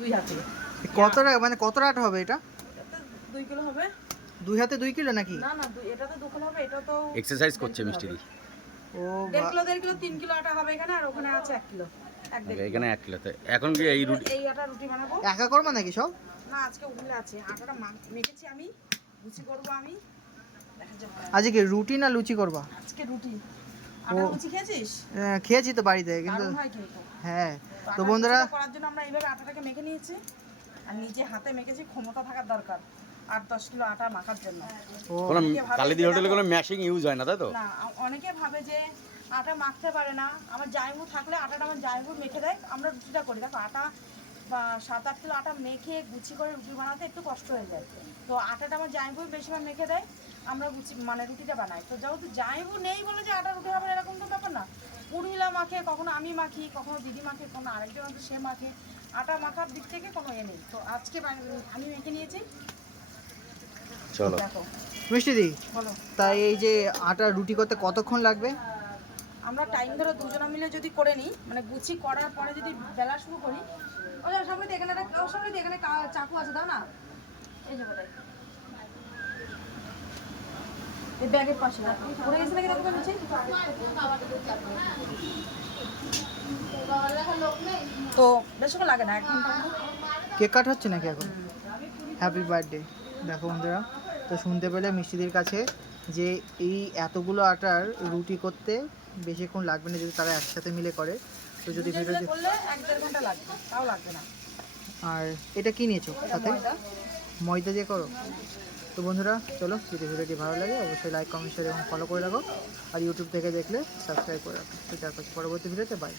দুই হাতে। কতটা মানে কতটা আটা হবে এটা? এটাতে 2 কিলো হবে। দুই হাতে 2 কিলো নাকি? না না, এটাতে 2 কিলো হবে, এটা তো এক্সারসাইজ করছে মিষ্টি দি। ও 1.5 কিলো 1.5 কিলো 3 কিলো আটা হবে এখানে, আর ওখানে আছে 1 কিলো। 1.5 এখানে 1 কিলোতে এখন কি এই রুটি এই আটা রুটি বানাবো। একা করবা নাকি সব? না, আজকে ওগুলো আছে, আটাটা মেখেছি আমি, লুচি করবো আমি। দেখা যাবে। আজকে কি রুটি না লুচি করবা? আজকে রুটি। আটা লুচি খেয়েছিস? খেয়েছি তো বাড়িতে, কিন্তু দারুণ হয় কিন্তু। হ্যাঁ। তো আটার বন্ধুরা, লুচিটা করার জন্য আমরা এইভাবে আটাটাকে মেখে নিয়েছি, আর নিজে হাতে মেখেছি, ক্ষমতা থাকার দরকার 8-10 কিলো আটা মাখার জন্য। ও কোনো অনেকে ভাবে কালিদি যে হোটেলে দেখো, কোনো ম্যাশিং ইউজ হয় না তাই তো? না, অনেকে ভাবে যে আটা মাখতে পারে না। আমার জায়গু থাকলে আটাটা আমার জায়গু মেখে দেয়, আমরা রুটিটা করি। দেখো আটা বা 7-8 কিলো আটা মেখে গুছি করে রুটি বানাতে একটু কষ্ট হয়ে যায়, তো আটাটা আমার জায়গু বেশিরভাগ মেখে দেয়, আমরা গুছি মানে রুটিটা বানাই। তো যেহেতু জায়গু নেই বলে যে আটা রুটি হবে এরকম তো ব্যাপার না। পুরুলিয়া মাখে, কখনো আমি মাখি, কখনো দিদি মাখে, কখনো আরেকজন আছে সে মাখে। আটা মাখার দিক থেকে কোনো নেই। তো আজকে আমি মেখে নিয়েছি। চলো দেখো, মিষ্টি দি, বলো। তাই এই যে আটা রুটি করতে কতক্ষণ লাগবে? আমরা টাইম ধরে দুজনে মিলে যদি করে নিই, মানে গুছি করার পরে যদি বেলা শুরু করি। ওই যে সামনে এখানে সামনে এখানে চাকু আছে, দাও না। এই যে বলে এই ব্যাগের পাশে পড়ে গেছে নাকি, দেখো নিচে। তো বেশিক্ষণ লাগে না, 1 ঘন্টা। কেক কাট হচ্ছে নাকি এখন? Happy birthday. দেখো বন্ধুরা, তো শুনতে পেলে মিষ্টিদের কাছে যে এই এতগুলো আটার রুটি করতে বেশিক্ষণ লাগবে না যদি তারা একসাথে মিলে করে। তো যদি দুজনে মিলে করলে 1-1.5 ঘন্টা লাগবে, তাও লাগবে না। আর এটা কি নিয়েছো এটা সাথে? ময়দা। ময়দা দিয়ে করো। তো বন্ধুরা চলো, যদি ভিডিওটি ভালো লাগে অবশ্যই লাইক, কমেন্ট, শেয়ার এবং ফলো করে রাখো। আর ইউটিউব থেকে দেখলে সাবস্ক্রাইব করে রাখো। তো তারপর পরবর্তী ভিডিওতে বাই।